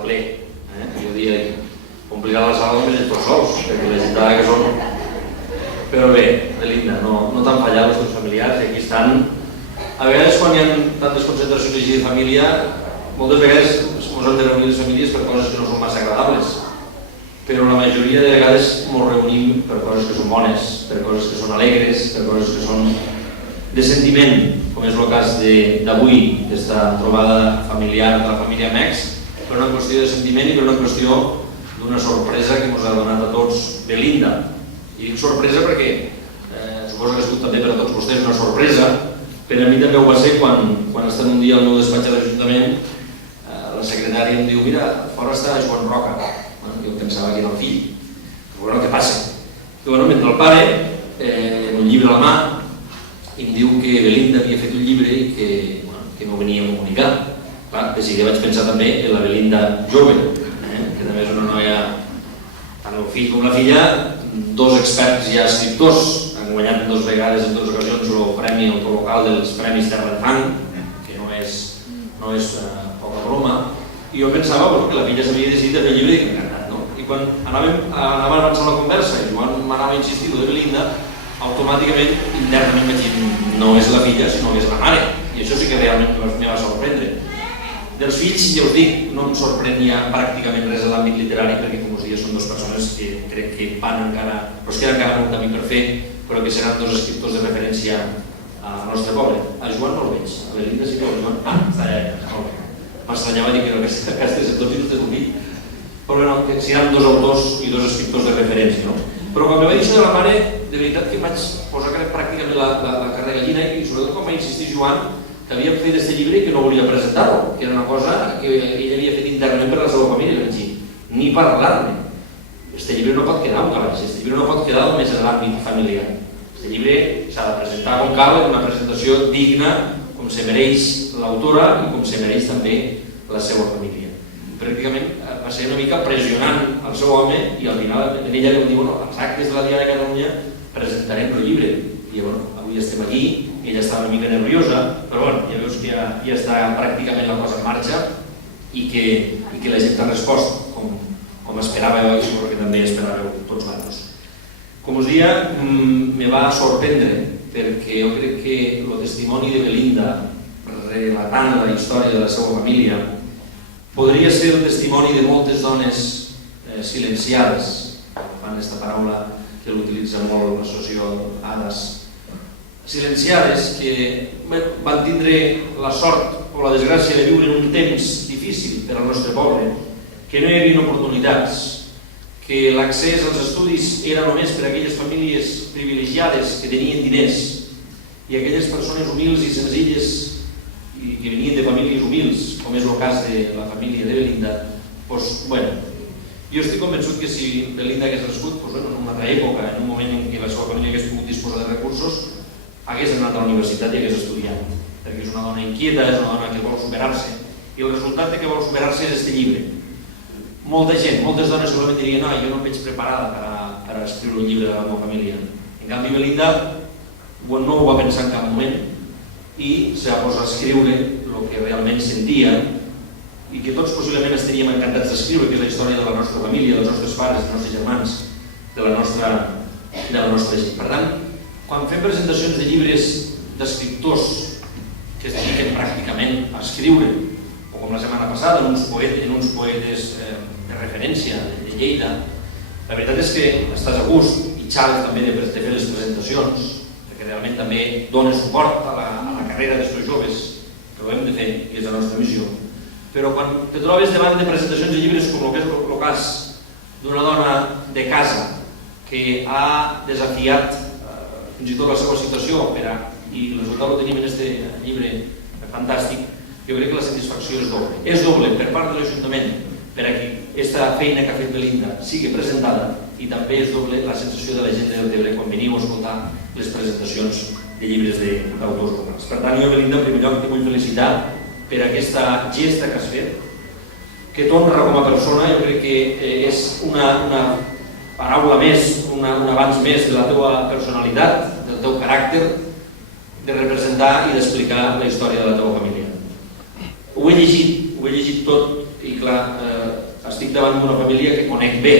al ple. Jo diria que omplirà la sala només ells tots sols, perquè la gentada que són. Però bé, Belinda, no t'han fallat els teus familiars i aquí estan. A vegades quan hi ha tantes concentracions així de família, moltes vegades ens hem de reunir les famílies per coses que no són massa agradables. Però la majoria de vegades ens reunim per coses que són bones, per coses que són alegres, per coses que són de sentiment, com és el cas d'avui, aquesta trobada familiar de la família Mex, per una qüestió de sentiment i per una qüestió d'una sorpresa que ens ha donat a tots Belinda. I dic sorpresa perquè suposo que ha sigut també per a tots vostès una sorpresa, però a mi també ho va ser quan estant un dia al meu despatx de l'Ajuntament, la secretària em diu, mira, fora està Joan Roca. Jo pensava que era el fill. Però bueno, què passa? Mentre el pare, amb un llibre a la mà, em diu que Belinda havia fet un llibre i que m'ho venia a comunicar. De seguida vaig pensar també en la Belinda jove, que també és una noia, tant el fill com la filla, dos experts ja escriptors, han guanyat 2 vegades en 2 ocasions el premi autolocal dels Premis Terra de Fang, que no és poca broma, i jo pensava que la filla s'havia decidit a fer llibre i encantat, no? I quan anàvem avançant la conversa i Joan m'anava a insistir de Belinda, automàticament, internament vaig dir, no és la filla, sinó que és la mare, i això sí que realment em va sorprendre. Dels fills, ja us dic, no em sorprèn ja pràcticament res a l'àmbit literari, perquè com us deia són 2 persones que crec que van encara, però es queda encara molt camí per fer, però que seran 2 escriptors de referència al nostre poble. A Joan no el veig, a Belinda sí que el Joan, està allà, molt bé. M'estranyava dir que no, que estigués tots i vostès un fill, però bueno, que seran 2 autors i 2 escriptors de referència, no? Però quan me va dir això de la mare, de veritat que vaig posar pràcticament la carn de gallina i sobretot quan va insistir Joan que havia fet aquest llibre i que no volia presentar-lo, que era una cosa que ell havia fet internament per a la seva família, i vaig dir, ni parlar-ne. Aquest llibre no pot quedar un calaix, aquest llibre no pot quedar només en l'àmbit familiar. Aquest llibre s'ha de presentar com cal, en una presentació digna, com se mereix l'autora i com se mereix també la seva família. Pràcticament va ser una mica pressionant al seu home i al final ella li diu, als actes de la Diada de Catalunya presentarem el llibre. I avui estem aquí, ella estava una mica nerviosa, però ja veus que ja està pràcticament la cosa en marxa i que la gent ha respost com esperàveu i suposo que també esperàveu tots vosaltres. Com us deia, me va sorprendre perquè jo crec que el testimoni de Belinda relatant la història de la seva família podria ser el testimoni de moltes dones silenciades, fan aquesta paraula que l'utilitza molt la socioades, silenciades que van tindre la sort o la desgràcia de viure en un temps difícil per al nostre poble, que no hi havia oportunitats, que l'accés als estudis era només per a aquelles famílies privilegiades que tenien diners i aquelles persones humils i senzilles i que venien de famílies humils, com és el cas de la família de Belinda, doncs, bueno, jo estic convençut que si Belinda hagués nascut en una altra època, en un moment en què la seva família hagués pogut disposar de recursos, hagués anat a la universitat i hagués estudiat, perquè és una dona inquieta, és una dona que vol superar-se, i el resultat de que vol superar-se és este llibre. Molta gent, moltes dones segurament dirien, no, jo no em veig preparada per escriure un llibre de la meva família. En canvi, Belinda no ho va pensar en cap moment i se va posar a escriure el que realment sentia i que tots possiblement estaríem encantats d'escriure, que és la història de la nostra família, dels nostres pares, dels nostres germans, de la nostra gent. Per tant, quan fem presentacions de llibres d'escriptors que es dediquen pràcticament a escriure, o com la setmana passada en uns poetes de referència de Lleida, la veritat és que estàs a gust i xales també de fer les presentacions, perquè realment també dones suport a la carrera d'estos joves, que ho hem de fer i és la nostra missió. Però quan te trobes davant de presentacions de llibres com el que és el cas d'una dona de casa que ha desafiat fins i tot la seva situació i el resultat ho tenim en aquest llibre fantàstic, jo crec que la satisfacció és doble. És doble per part de l'Ajuntament per a que aquesta feina que ha fet Belinda sigui presentada i també és doble la sensació de la gent del Deltebre quan veniu a escoltar les presentacions de llibres d'autors locals. Per tant, jo, Belinda, en primer lloc, te vull felicitar per aquesta gesta que has fet, que t'honra com a persona. Jo crec que és una paraula més, un avanç més de la teva personalitat, del teu caràcter, de representar i d'explicar la història de la teva família. Ho he llegit tot i clar, estic davant d'una família que conec bé.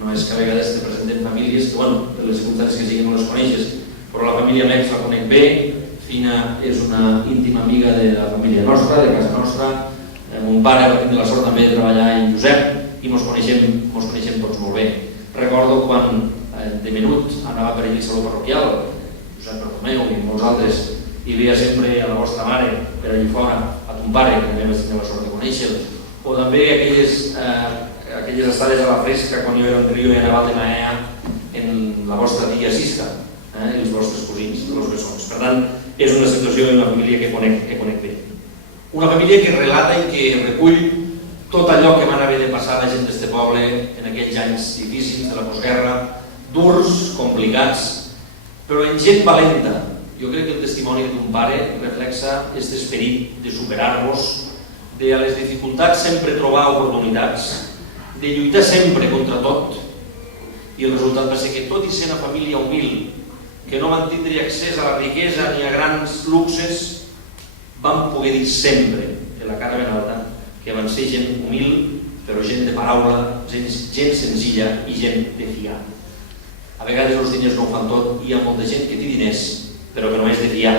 No és que a vegades te presenten famílies que, bueno, de les circumstàncies que siguin no les coneixes, però la família Mex la conec bé. Fina és una íntima amiga de la família nostra, de casa nostra. Mon pare va tenir la sort també de treballar en Josep i ens coneixem tots molt bé. Recordo quan de menut anava per allí a salut parroquial, Josep Bartomeu i molts altres, i veia sempre a la vostra mare per allí fora, a ton pare, que també vaig tenir la sort de conèixer, o també aquelles estades a la fresca quan jo era un trio i anava al de Maea en la vostra tia Sisca i els vostres cosins, els bessons. Per tant, és una situació d'una família que conec bé. Una família que relata i que recull tot allò que van haver de passar la gent d'este poble en aquells anys difícils de la postguerra, durs, complicats, però en gent valenta. Jo crec que el testimoni d'un pare reflexa aquest esperit de superar-los, de a les dificultats sempre trobar oportunitats, de lluitar sempre contra tot, i el resultat va ser que tot i ser una família humil, que no van tindre accés a la riquesa ni a grans luxes, van poder dir sempre, de la cara ben alta, que van ser gent humil, però gent de paraula, gent senzilla i gent de fiar. A vegades els diners no ho fan tot i hi ha molta gent que té diners, però que no és de fiar.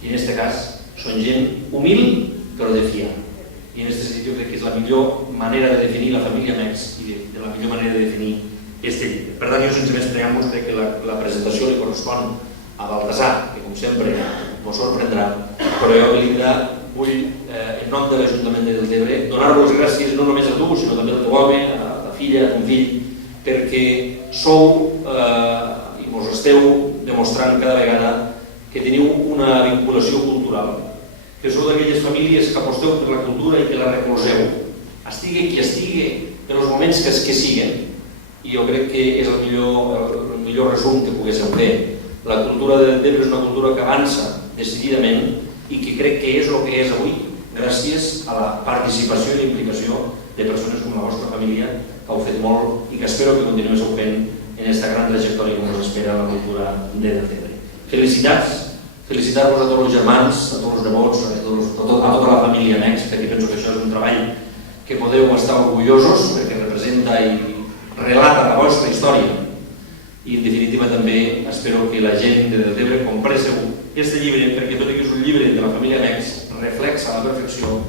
I en aquest cas són gent humil, però de fiar. I en aquest sentit jo crec que és la millor manera de definir la família Mex i de la millor manera de definir este llibre. Per tant, jo sense més preàmbuls crec que la presentació li correspon a Baltasar, que com sempre ens sorprendrà, però jo, Belinda, vull, en nom de l'Ajuntament de Deltebre, donar-vos gràcies no només a tu, sinó també al teu home, a la filla, a ton fill, perquè sou i mos esteu demostrant cada vegada que teniu una vinculació cultural, que sou d'aquelles famílies que aposteu per la cultura i que la recolzeu, estigui qui estigui, en els moments que siguen, i jo crec que és el millor resum que poguéssim fer. La cultura de Deltebre és una cultura que avança decididament i que crec que és el que és avui gràcies a la participació i implicació de persones com la vostra família, que heu fet molt i que espero que continueu fent en aquesta gran trajectòria que ens espera la cultura de Deltebre. Felicitats, felicitar-vos a tots els germans, a tots els nebots, a tota la família Mex, perquè penso que això és un treball que podeu estar orgullosos perquè representa i relata la vostra història i en definitiva també espero que la gent de Deltebre compresseu aquest llibre, perquè tot i que és un llibre de la família Mex reflexa a la perfecció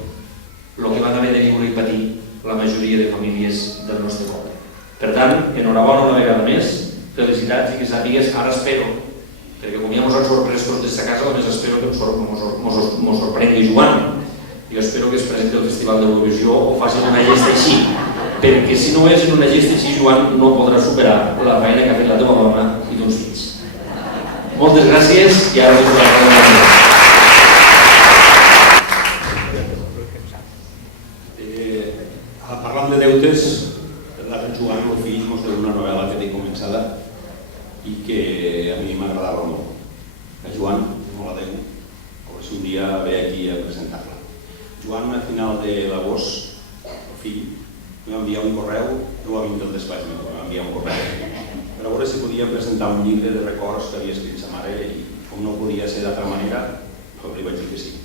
el que van haver de viure i patir la majoria de famílies del nostre poble. Per tant, enhorabona una vegada més, felicitats i que sàpigues, ara espero, perquè com ja ens han sorprès tots d'esta casa, només espero que ens sorprengui Joan. Jo espero que es presenti al Festival d'Eurovisió o faci una gesta així, perquè si no és en una gesta així, Joan no podrà superar la feina que ha fet la teva dona i tons fills. Moltes gràcies i ara us la parlant de deutes, l'altre Joan, el fill, ens deu una novel·la que té començada i que a mi m'agradava molt. A Joan, no la deu, a veure si un dia ve aquí a presentar-la. Joan, a final de l'agost, el fill, em va enviar un correu, no va vindre al despatx, em va enviar un correu, per a veure si podia presentar un llibre de records que havia escrit sa mare i com no podia ser d'altra manera, li vaig dir que sí.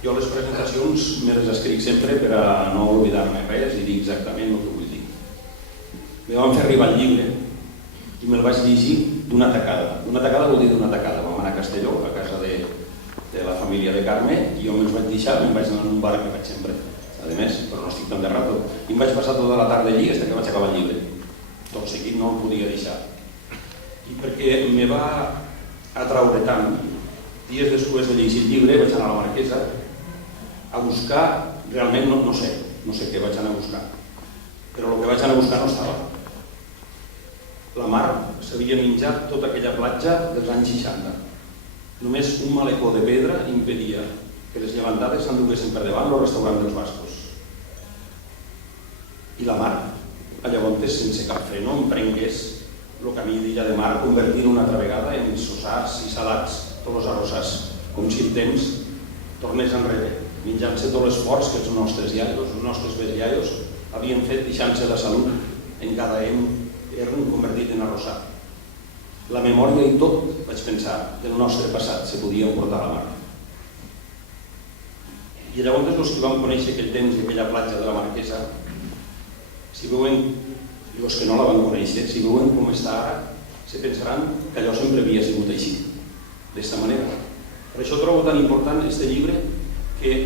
Jo les presentacions me les escric sempre per a no oblidar-me res i dir exactament el que vull dir. Me van fer arribar el llibre i me'l vaig llegir d'una tacada. D'una tacada vol dir d'una tacada. Vam anar a Castelló, a casa de la família de Carme, i jo me'ls vaig deixar, me'n vaig anar a un bar que vaig sempre, a més, però no estic tan de rato, i em vaig passar tota la tarda allí fins que vaig acabar el llibre. Tot seguit no el podia deixar. I perquè me va atraure tant, dies després de llegir el llibre vaig anar a la Marquesa a buscar, realment no sé què vaig anar a buscar, però el que vaig anar a buscar no estava. La mar s'havia menjat tota aquella platja dels anys 60. Només un malecó de pedra impedia que les llevantades s'enduguessin per davant el restaurant dels bascos. I la mar, llavors sense cap fre, no emprengués el camí d'illa de mar, convertint una altra vegada en sossars i salats tots els arrossars, com si el temps tornés enrere, menjant-se tot l'esforç que els nostres iaios, els nostres besiaios, havien fet deixant-se la salut en cada eren convertit en arrossar. La memòria i tot, vaig pensar, del nostre passat se podia emportar a la mar. I llavors els que vam conèixer aquell temps i aquella platja de la Marquesa si veuen, i els que no la van conèixer, si veuen com està ara, se pensaran que allò sempre havia sigut així, d'esta manera. Per això trobo tan important este llibre que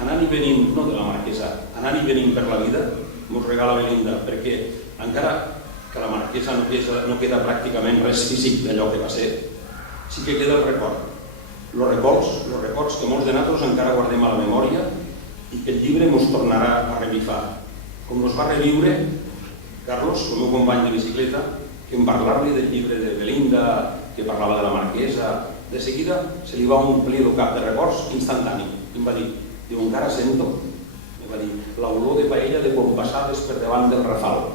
anant i venint, no de la Marquesa, anant i venint per la vida, ens regala Belinda, perquè encara que la Marquesa no queda pràcticament res físic d'allò que va ser, sí que queda el record. Els records que molts de nosaltres encara guardem a la memòria i que el llibre ens tornarà a revifar. Com ens va reviure Carlos, el meu company de bicicleta, que en parlar-li del llibre de Belinda, que parlava de la Marquesa, de seguida se li va omplir el cap de records instantani. Em va dir, encara sento, em va dir, l'olor de paella de quan passaves per davant del Rafal.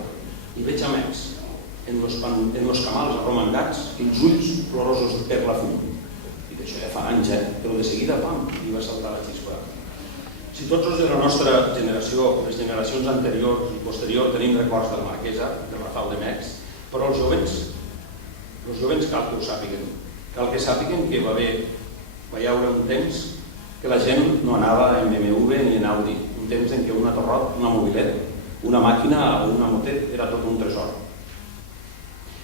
I veig a més, en els camals arromangats, els ulls plorosos per la fum. I d'això ja fa anys, però de seguida, pam, li va saltar la xispa. Si tots els de la nostra generació, les generacions anteriors i posteriors, tenim records de la Marquesa, del Rafal de Metz, però els jovens cal que ho sàpiguen. Cal que sàpiguen que va haver un temps que la gent no anava en BMW ni en Audi, un temps en què una Torrot, una mobilet, una màquina o una motet era tot un tresor.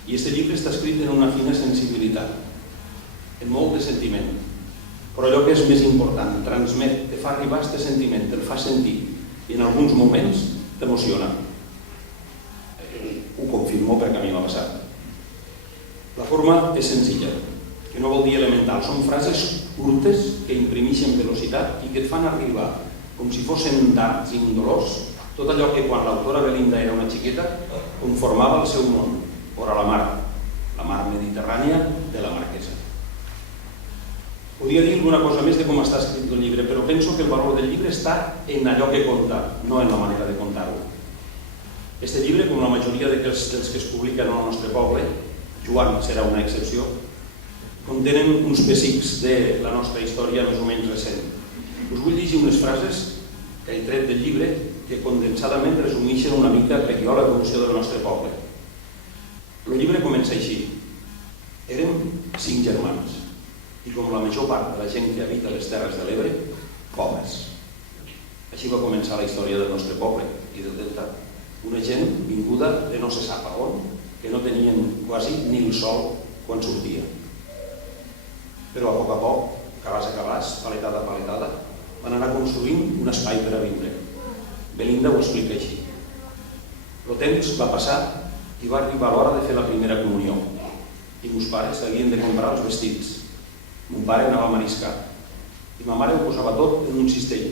I aquest llibre està escrit en una fina sensibilitat, en molt de sentiment, però allò que és més important, transmet, te fa arribar aquest sentiment, te'l fa sentir i en alguns moments t'emociona. Ho confirmo perquè a mi m'ha passat. La forma és senzilla, que no vol dir elemental, són frases curtes que imprimeixen velocitat i que et fan arribar, com si fossin dards indolors, tot allò que quan l'autora Belinda era una xiqueta conformava el seu món, fora la mar Mediterrània de la Marquesa. Podria dir alguna cosa més de com està escrit el llibre, però penso que el valor del llibre està en allò que conta, no en la manera de contar-ho. Este llibre, com la majoria dels que es publiquen al nostre poble, Joan serà una excepció, contenen uns pessics de la nostra història més o menys recent. Us vull llegir unes frases que he tret del llibre que condensadament resumeixen una mica per què l'evolució del nostre poble. El llibre comença així. Érem 5 germans i com la major part de la gent que habita les Terres de l'Ebre, pobres. Així va començar la història del nostre poble i del Delta. Una gent vinguda de no se sap a on, que no tenien quasi ni el sol quan sortia. Però a poc, cabàs a cabàs, paletada a paletada, van anar construint un espai per a viure. Belinda ho explica així. El temps va passar i va arribar l'hora de fer la primera comunió. I meus pares havien de comprar els vestits. Mon pare anava a mariscar i ma mare ho posava tot en un cistell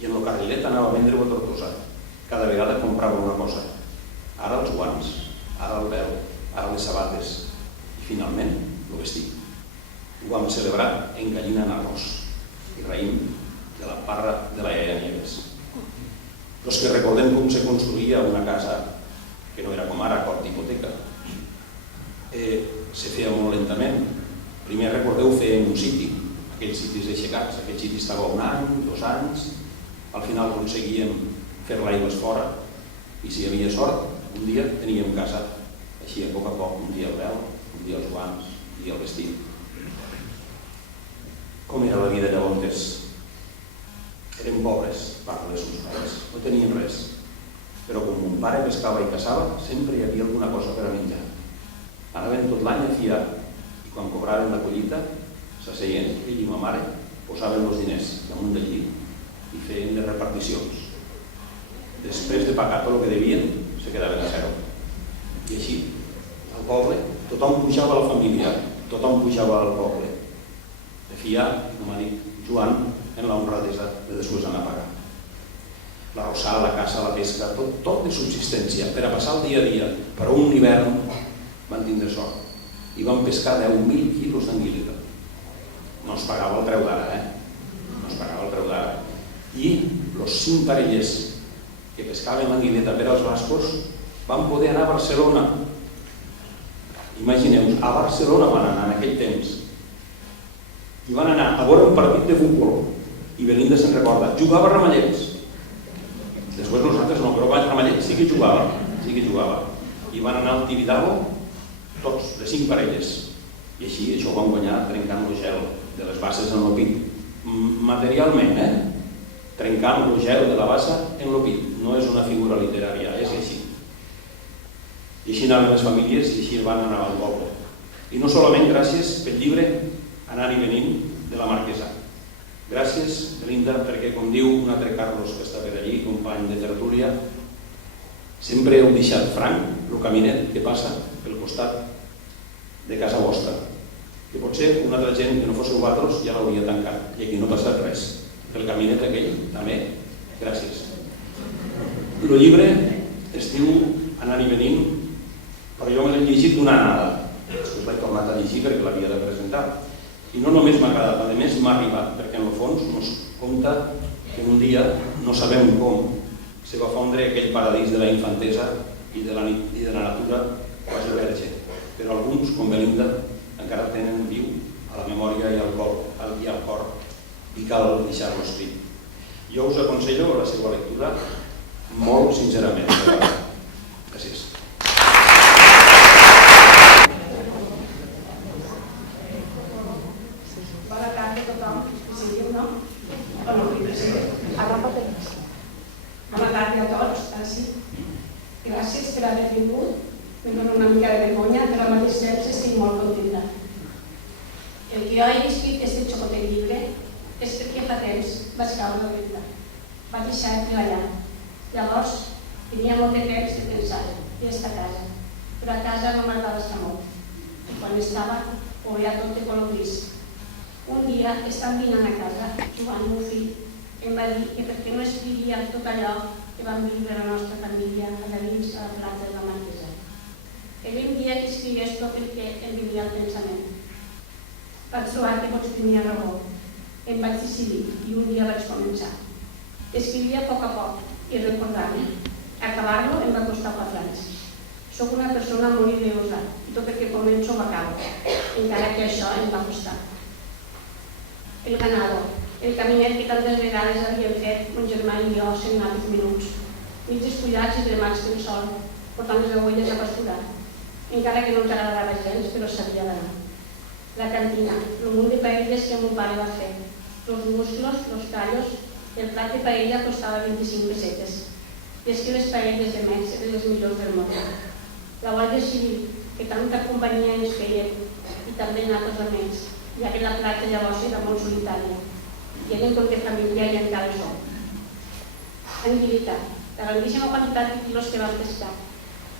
i en el carrilet anava a vendre-ho a Tortosa. Cada vegada comprava una cosa. Ara els guants, ara el vel, ara les sabates i finalment el vestit. Ho vam celebrar engallinant arròs i raïm de la parra de la iaia Nieves. Els que recordem com se construïa una casa que no era com ara, cop d'hipoteca, se feia molt lentament. Primer, recordeu, fer en un siti, aquells sitis aixecats, aquell siti estava 1 any, 2 anys, al final aconseguíem fer l'aigües fora i si hi havia sort, un dia teníem casa, així a poc, un dia el vel, un dia els guants, un dia el vestit. Com era la vida llavors? Érem pobres, parlo de sus pares, no teníem res, però com mon pare pescava i caçava, sempre hi havia alguna cosa per a menjar. Anaven tot l'any a fiar. Quan cobraven la collita, s'asseien ell i ma mare, posaven els diners damunt del llit i feien les reparticions. Després de pagar tot el que devien, se quedaven a zero. I així, al poble, tothom pujava a la família, tothom pujava al poble. De fiar, com ha dit Joan, en la honradesa de després anar a pagar. L'arrossar, la caça, la pesca, tot de subsistència, per a passar el dia a dia, però un hivern van tindre sort. I vam pescar 10.000 quilos d'anguileta. No es pagava el preu d'ara, No es pagava el preu d'ara. I els 5 parellers que pescaven l'anguileta per als bascos van poder anar a Barcelona. Imagineu-vos, a Barcelona van anar en aquell temps. I van anar a veure un partit de futbol. I Belinda se'n recorda, jugava a Ramallets. Després nosaltres no, però Ramallets sí que jugava. I van anar al Tibidabo tots, les 5 parelles. I així, això ho van guanyar trencant el gel de les basses en el pit. Materialment, trencant el gel de la bassa en el pit. No és una figura literària, és així. I així anaven les famílies i així van anar al poble. I no solament gràcies pel llibre Anant i venint de la Marquesa. Gràcies, Belinda, perquè, com diu un altre Carlos que està per allí, company de tertúlia, sempre heu deixat franc el caminet que passa pel costat de casa vostra, que potser una altra gent que no fóssiu vosaltres ja l'hauria tancat i aquí no ha passat res. El caminet aquell, també, gràcies. El llibre es diu Anant i venint, però jo me l'he llegit d'una anada. Després l'he tornat a llegir perquè l'havia de presentar. I no només m'ha agradat, a més m'ha arribat, perquè en el fons ens compta que un dia no sabem com se va fondre aquell paradís de la infantesa i de la natura quasi verge. Però alguns, com Belinda, encara tenen viu a la memòria i al cor i cal deixar-lo escrit. Jo us aconsello la seva lectura molt sincerament. Gràcies. Bona tarda a tothom. Presidit, no? O no, president? Bona tarda a tots. Gràcies per haver vingut. Em dóna una mica de vergonya, però al mateix temps estic molt contenta. El que jo he escrit aquest xocotet llibre és perquè fa temps vaig caure a la vida. Vaig deixar de treballar. Llavors, tenia molt de temps de pensar i estar a casa. Però a casa no m'agradava estar molt. I quan estava, ho veia tot de color gris. Un dia, estant dinant a casa, Joan, meu fill, em va dir que per què no escrivia tot allò que vam viure la nostra família a dins a la platja de la Marquesa. Ell em dia que escrigués tot el que em venia al pensament. Vaig trobar que potser tenia raó. Em vaig decidir i un dia vaig començar. Escrivia a poc i recordar-me. Acabar-lo em va costar 4 anys. Soc una persona molt ideosa i tot el que començo m'acabo, encara que això em va costar. El ganado, el caminet que tantes vegades havíem fet mon germà i jo sent uns minuts, mig despullats i cremats pel sol, portant les agulles a pasturar. Encara que no ens agradava gens, però s'havia d'anar. La cantina, el munt de paelles que mon pare va fer, los musclos, los callos, el plat de paella costava 25 pessetes. I és que les paelles de Mex eren les millors del món. La Guàrdia Civil, que tanta companyia ens feien, i també natos amics, ja que la platja llavors era molt solitària. I eren com de família i encara som. Tranquil·litat, la grandíssima quantitat de quilos que vam pescar,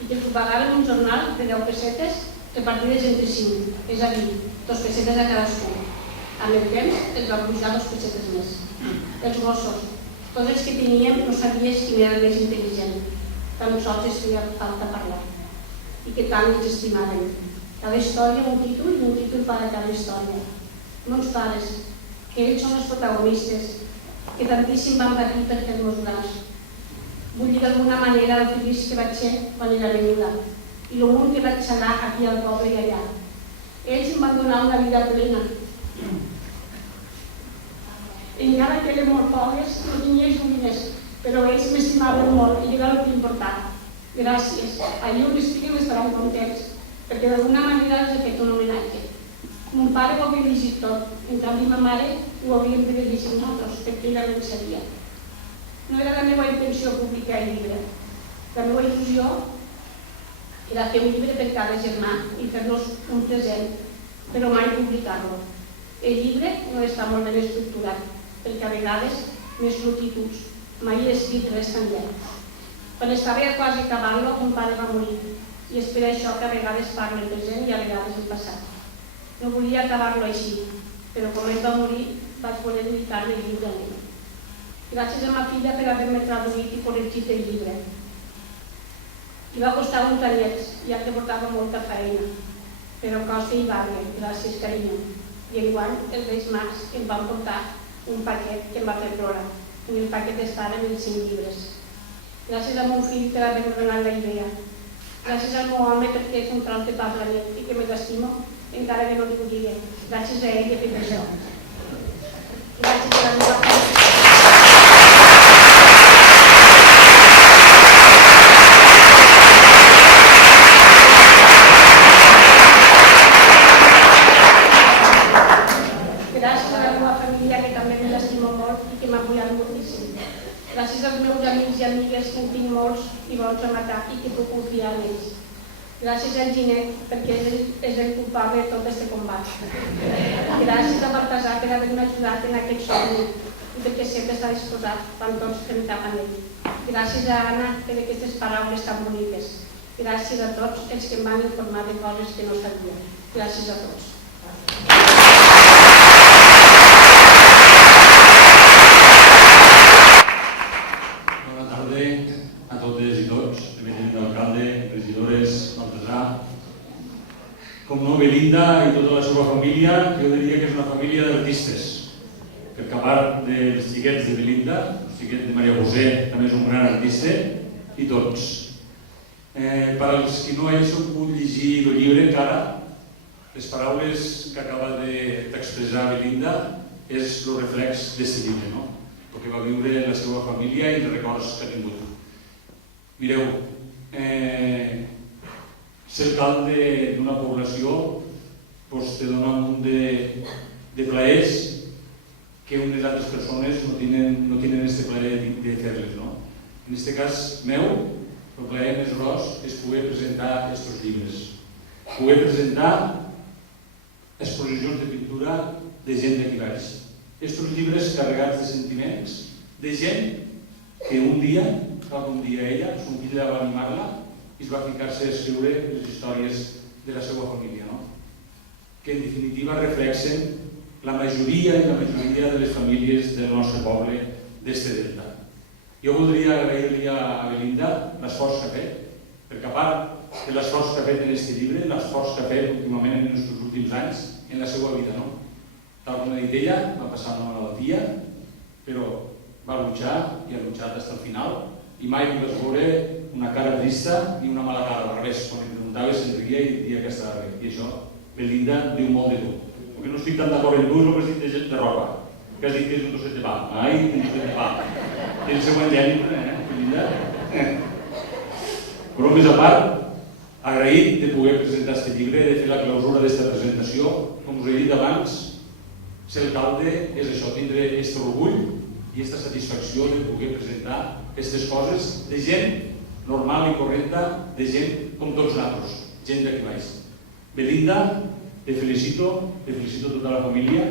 i que ens ho pagaven un jornal de 10 pessetes repartides entre 5, és a dir, 2 pessetes a cadascú. Amb el temps, ens va pujar 2 pessetes més. Els gossos, tots els que teníem no sabies quin era el més intel·ligent, tan sols es feia falta parlar, i que tant ens estimaven. Cada història un títol i un títol per a cada història. Mons pares, que ells són els protagonistes, que tantíssim van patir per fer-nos grans. Vull dir d'alguna manera el feliç que vaig ser quan era menuda i el munt que vaig sanar aquí al poble i allà. Ells em van donar una vida plena. Encara que eren molt pobres, no tenia joguines, però ells m'estimaven molt i era el que importava. Gràcies. Allí on estiguen estaran contents, perquè d'alguna manera els he fet un homenatge. Mon pare ho havia llegit tot, en canvi ma mare ho havíem de llegir nosaltres, perquè ella no ho sabia. No era la meva intenció publicar el llibre. La meva il·lusió era fer un llibre per cada germà i fer-los un present, però mai publicar-lo. El llibre no està molt ben estructurat, perquè a vegades m'he títols, mai he escrit res tan llarg. Quan estava quasi acabant-lo, mon pare va morir, i és per això que a vegades parlo el present i a vegades el passat. No volia acabar-lo així, però com ell va morir, vaig voler dedicar-me lliurement. Gràcies a ma filla per haver-me traduït i corregit el llibre. I va costar uns anyets, ja que portava molta feina, però costa i valia, gràcies carinyo. I enguany els Reis Mags em van portar un paquet que em va fer plorar. En el paquet estaven els 5 llibres. Gràcies a mon fill per haver-me donat la idea. Gràcies al meu home perquè és un tros de pa planet i que me l'estimo, encara que no li ho digui. Gràcies a ell he fet això. Gràcies a la meva família. Gràcies a la meva família, que també me l'estimo molt i que m'ha apoyat moltíssim. Gràcies als meus amics i amigues, que en tinc molts i bons a matar i que puc confiar en ells. Gràcies a Ginet, perquè ell és el culpable de tot aquest combat. Gràcies a Baltasar per haver-me ajudat en aquest somni i perquè sempre està disposat quan tots fem cap amb ell. Gràcies a Anna per aquestes paraules tan boniques. Gràcies a tots els que em van informar de coses que no sabia. Gràcies a tots. Bona tarda a totes i tots, evident d'alcalde, regidores, Baltasar. Com no, Belinda i tota la seva família, jo diria que és una família d'artistes, perquè a part dels xiquets de Belinda, el xiquet de Maria José també és un gran artista, i tots. Per als que no hagin pogut llegir el llibre encara, les paraules que acaba d'expressar Belinda és el reflex d'aquest llibre, no? El que va viure la seva família i els records que ha tingut. Mireu, ser alcalde d'una població te dona un munt de plaers que unes altres persones no tenen aquest plaer de fer-les, no? En aquest cas meu, el plaer més gros és poder presentar aquests llibres, poder presentar exposicions de pintura de gent d'aquí baix. Aquests llibres carregats de sentiments, de gent que un dia ella, son fill va animar-la i es va ficar-se a escriure les històries de la seva família, no? Que en definitiva reflexen la majoria de les famílies del nostre poble d'este delta. Jo voldria agrair-li a Belinda l'esforç que ha fet, perquè a part de l'esforç que ha fet en aquest llibre, l'esforç que ha fet últimament en els últims anys en la seva vida, no? Tal com ha dit ella, va passar una malaltia, però va luchar i ha luchat fins al final i mai no vas veure una cara trista ni una mala cara. Al revés, quan li preguntaves se'n ria i diria que estava bé. I això, Belinda, diu molt de tu. Perquè no estic tan d'acord amb tu és el que has dit de roba, que has dit que és un trosset de pa. Ai, un trosset de pa. I el següent gènere, Belinda? Però més a part, agraït de poder presentar aquest llibre, de fer la clausura d'esta presentació. Com us he dit abans, ser alcalde és això, tindre aquest orgull i aquesta satisfacció de poder presentar aquestes coses de gent normal i correnta, de gent com tots nosaltres, gent d'aquí baix. Belinda, te felicito tota la família,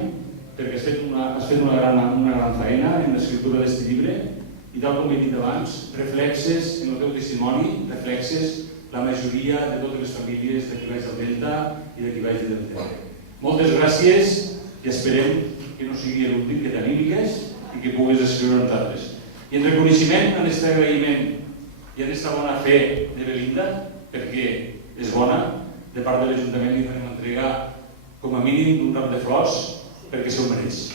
perquè has fet una gran feina en l'escriptura d'aquest llibre i tal com he dit abans, reflexes en el teu testimoni, reflexes la majoria de totes les famílies d'aquí baix del Delta i d'aquí baix del Delta. Moltes gràcies i esperem que no sigui l'últim que t'animiques i que puguis escriure amb nosaltres. I en reconeixement, en aquest agraïment i en aquesta bona fe de Belinda, perquè és bona, de part de l'Ajuntament li farem entregar com a mínim d'un ram de flors perquè se'l mereix.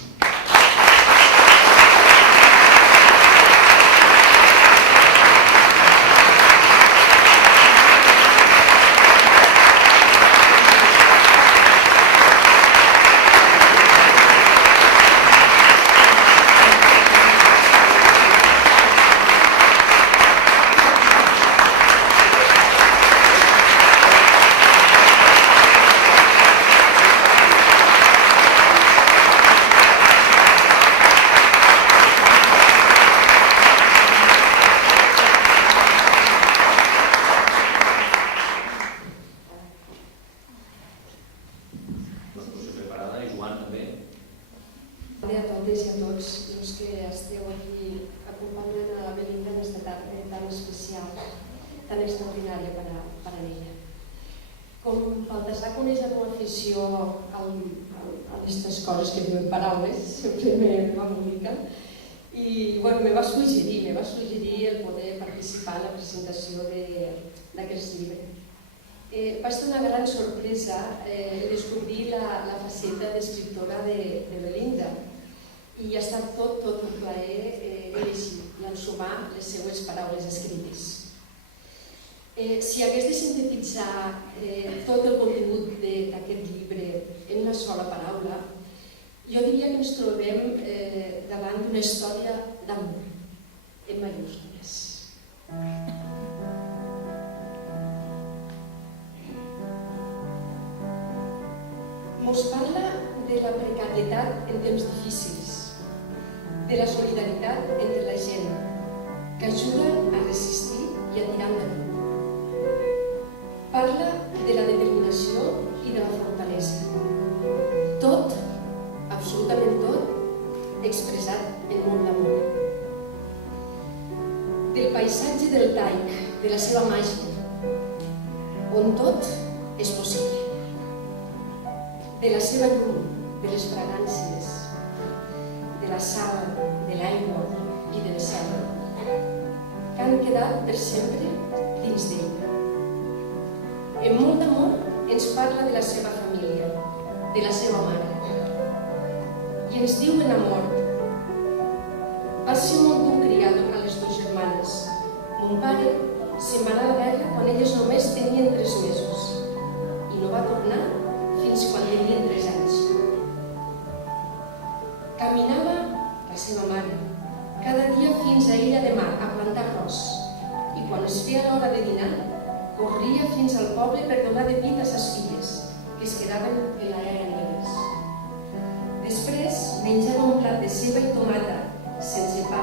tan extraordinària per a ella. Com Baltasar coneix la meva afició a aquestes coses que diuen paraules, sempre m'embolica, i me va suggerir el poder participar en la presentació d'aquest llibre. Va ser una gran sorpresa descobrir la faceta d'escriptora de Belinda i ha estat tot un plaer llegir i ensumar les seues paraules escrites. Si hagués de sintetitzar tot el contingut d'aquest llibre en una sola paraula, jo diria que ens trobem davant d'una història d'amor, en majúscules. Ens parla de la precarietat en temps difícils, de la solidaritat entre la gent, que ajuda a resistir i a tirar endavant. Parla de la seva màgia, on tot és possible, de la seva llum, de les fragàncies, de la sal, de l'aigua i del cel, que han quedat per sempre dins d'ell. Amb molt d'amor ens parla de la seva família, de la seva mare, i ens diu en amor: va ser molt dur criar a les dues germanes. Mon pare se'n va anar a la guerra quan elles només tenien 3 mesos i no va tornar fins quan tenien 3 anys. Caminava la seva mare cada dia fins a Illa de Mar a plantar arròs, i quan es feia l'hora de dinar corria fins al poble per donar de pit a ses filles, que es quedaven en la era negres. Després menjava un plat de ceba i tomata sense pa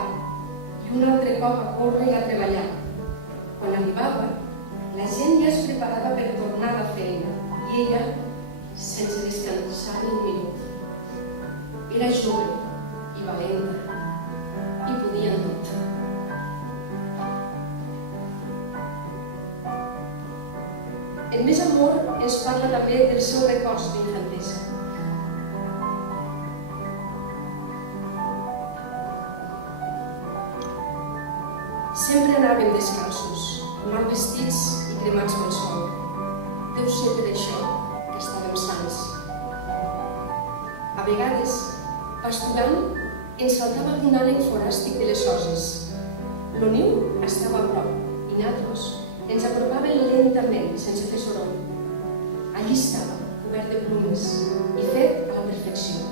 i un altre cop a córrer i a treballar. Quan arribava, la gent ja es preparava per tornar a la feina i ella, sense descansar ni un minut. Era jove i valenta i podia en tot. En Més amor ens parla també dels seus records d'infantesa. Sempre anàvem descalços, mal vestits i cremats pel sol. Deu ser per això que estàvem sants. A vegades, pasturant, ens saltava algun ànec foràstic de les soses. Lo niu estava a prop i nosaltres ens apropàvem lentament, sense fer soroll. Allí estava, cobert de plomes i fet a la perfecció.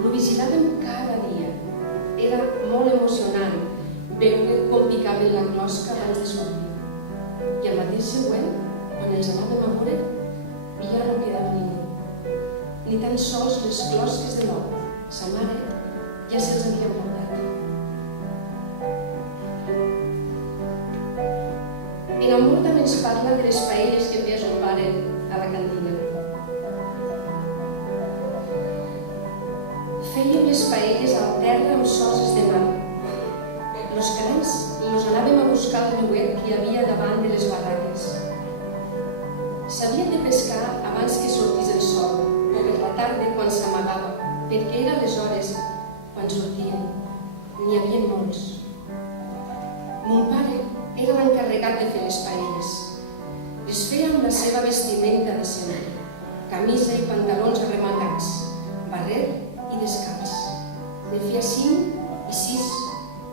Lo vigilàvem cada dia. Era molt emocionant veure com picaven la closca abans de sortir. I al matí següent, quan els anàvem a veure, ja no quedava ningú. Ni tan sols les closques de l'ou. Sa mare ja se'ls havia portat. En amor també ens parla de les paelles que feia son pare a la cantina. Fèiem les paelles al terra amb soses de mar. Els caranys els anàvem a buscar al riuet que hi havia davant de les barraques. S'havien de pescar abans que sortís el sol, o per la tarda quan s'amagava, perquè era aleshores quan sortien. N'hi havia molts. Mon pare era l'encarregat de fer les paelles. Les feia amb la seva vestimenta de sempre, camisa i pantalons arremangats, barret i descalç. Ne feia 5 i 6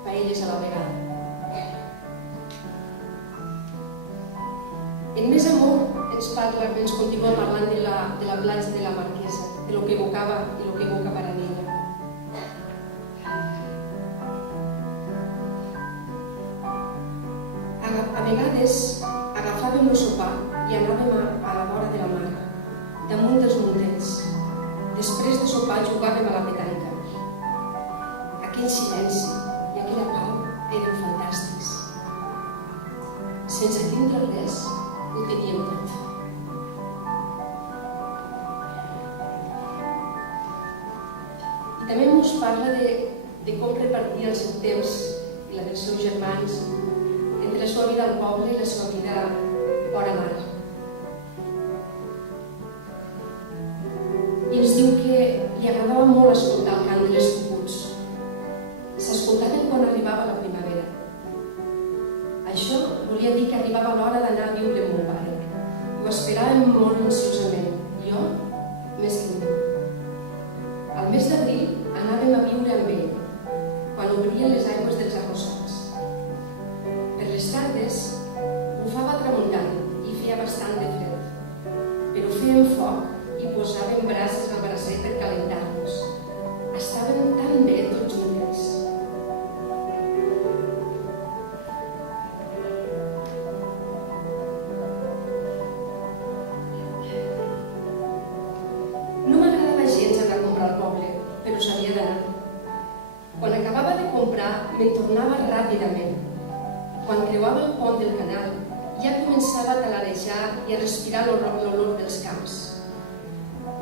paelles a la vegada. En Més amor ens continua parlant de la platja de la Marquesa, de lo que evocava i lo que evoca per a ella. A vegades agafàvem el sopar i anàvem a la vora de la mar, damunt dels muntets. Després de sopar jugàvem a la petanca. Aquell silenci i aquella pau eren fantàstics. Sense tindre res, ho teníem tot. I també ens parla de com repartia el seu temps i la dels seus germans entre la seva vida al poble i la seva vida fora mar. I ens diu que li agradava molt escoltar el cant de les cucuts. S'escoltaven quan arribava la primavera. Això volia dir que arribava l'hora d'anar a viure amb mon pare. Ho esperàvem molt ansiosament, jo més que ningú. Al mes d'abril anàvem a viure amb ell, quan obrien les aigües dels arrossars. Per les tardes bufava tramuntana i feia bastant de fred, però fèiem foc i posàvem brases al braser per calentar-nos. Estàvem tan bé tots junts. No m'agradava gens anar a comprar al poble, però s'havia d'anar. Quan acabava de comprar, me'n tornava ràpidament. Quan creuava el pont del canal, ja començava a talarejar i a respirar l'olor dels camps.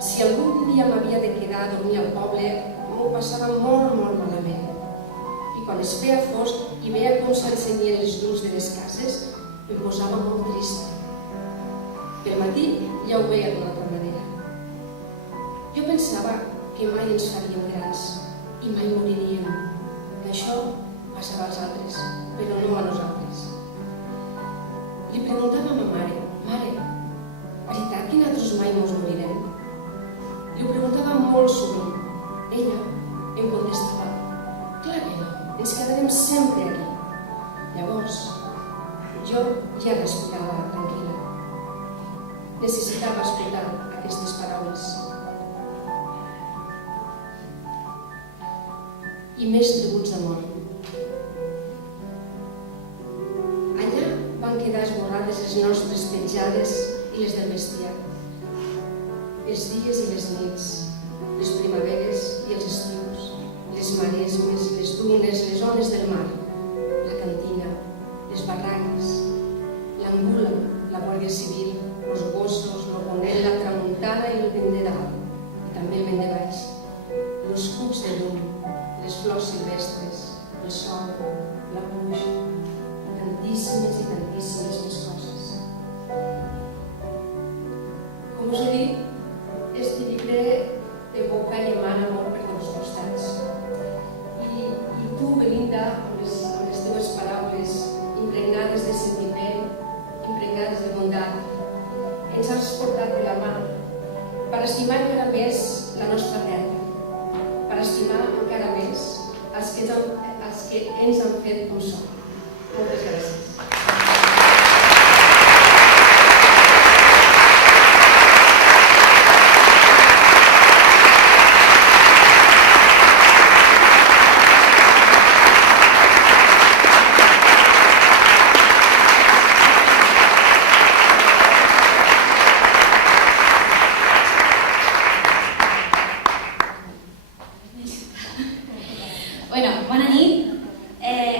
Si algun dia m'havia de quedar a dormir al poble, m'ho passava molt malament. I quan es feia fosc i veia com s'encenien les llums de les cases, em posava molt trista. Pel matí ja ho veia d'una altra manera. Jo pensava que mai ens faríem grans i mai moriríem. Que això passava als altres, però no a nosaltres. Li preguntava a ma mare, mare, veritat que nosaltres mai mos morirem? Li ho preguntava molt sovint. Ella em contestava, clar que no, ens quedarem sempre aquí. Llavors, jo ja respirava tranquil·la. Necessitava escoltar aquestes paraules. I més tributs d'amor. Allà van quedar esborrades les nostres petjades i les del bestiar. Els dies i les nits, les primaveres i els estius, les maresmes, les dunes, les ones del mar, la cantina, les barraques, l'angula, la Guàrdia Civil, els gossos, l'oponent, la tramuntana i el vent de dalt, i també el vent de baix, els cucs de llum, les flors silvestres, el sol, la pluja, tantíssimes i tantíssimes més coses. Com us he dit, este llibre evoca i emana molt per tots els costats. I tu, Belinda, amb les teves paraules impregnades de sentiment, impregnades de bondat, ens has portat de la mà per estimar encara més la nostra terra, per estimar encara més els que ens han fet com som. Moltes gràcies. Bueno, bona nit.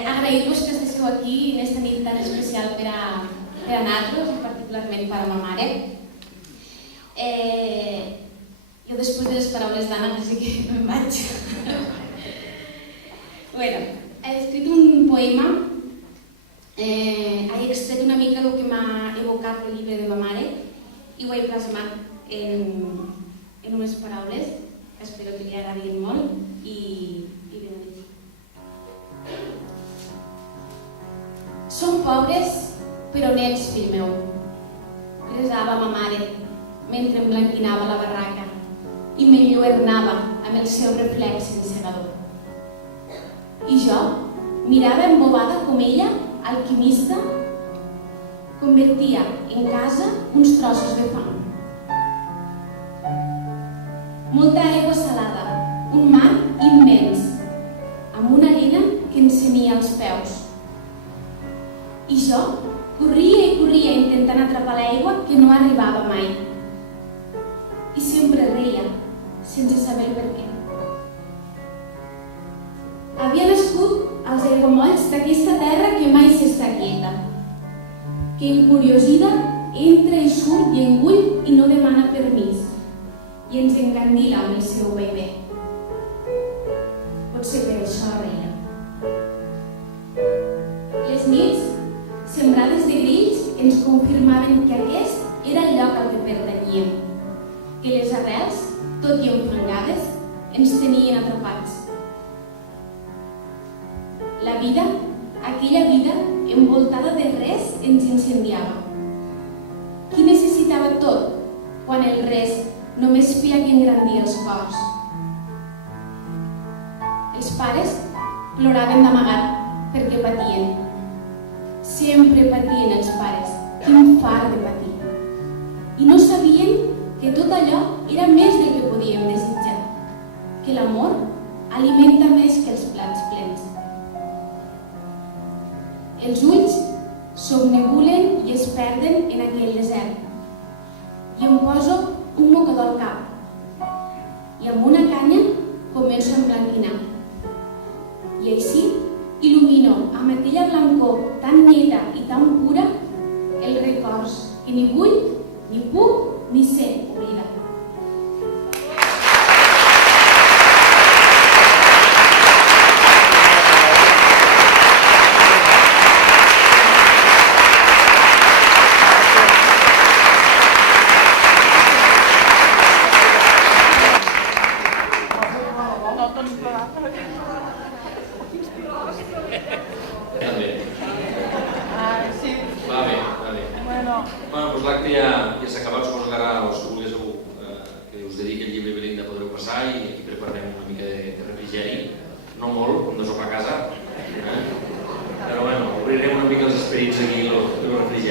Agrair-vos que estigueu aquí en aquesta nit tan especial per a nosaltres i particularment per a ma mare. Jo després de les paraules d'Anna sí que no em vaig. Bueno, he escrit un poema, he extret una mica el que m'ha evocat el llibre de ma mare i ho he plasmat en unes paraules que espero que li agradin molt i ben dit. Som pobres, però nets, fill meu, resava ma mare mentre em blanquinava la barraca i m'enlluernava amb el seu reflex encegador. I jo mirava embobada com ella, alquimista, convertia en casa uns trossos de fang. Molta aigua salada, un mar immens, amb una arena que encenia els peus. I jo corria i corria intentant atrapar l'aigua que no arribava mai. I sempre reia, sense saber per què. Havia nascut als aiguamolls d'aquesta terra que mai s'està quieta, que encuriosida entra i surt i engull i no demana permís, i ens encandila amb el seu vaivé. Potser per això reia. Les nits, sembrades de grills, ens confirmaven que aquest era el lloc al que pertanyíem, que les arrels, tot i enfangades, ens tenien atrapats. La vida, aquella vida, envoltada de res, ens incendiava. Qui necessitava tot, quan el res només feia que engrandir els cors? Els pares ploraven d'amagat perquè patien. Sempre patien els pares, quin fart de patir. I no sabien que tot allò era més del que podíem desitjar, que l'amor alimenta més que els plats plens. Els ulls somnibulen i es perden en aquell desert. I em poso un mocador al cap i amb una canya començo a emblanquinar. I així il·lumino amb aquella blancor tan neta i tan pura els records que ni vull, ni puc, ni sé oblidar. Bueno, doncs l'acte ja s'ha acabat, suposo que ara els que volguéssiu que us dediqui el llibre Belinda podreu passar i aquí preparem una mica de refrigeri, no molt, com de sopar a casa, però bueno, obrirem una mica els esperits aquí, el refrigeri.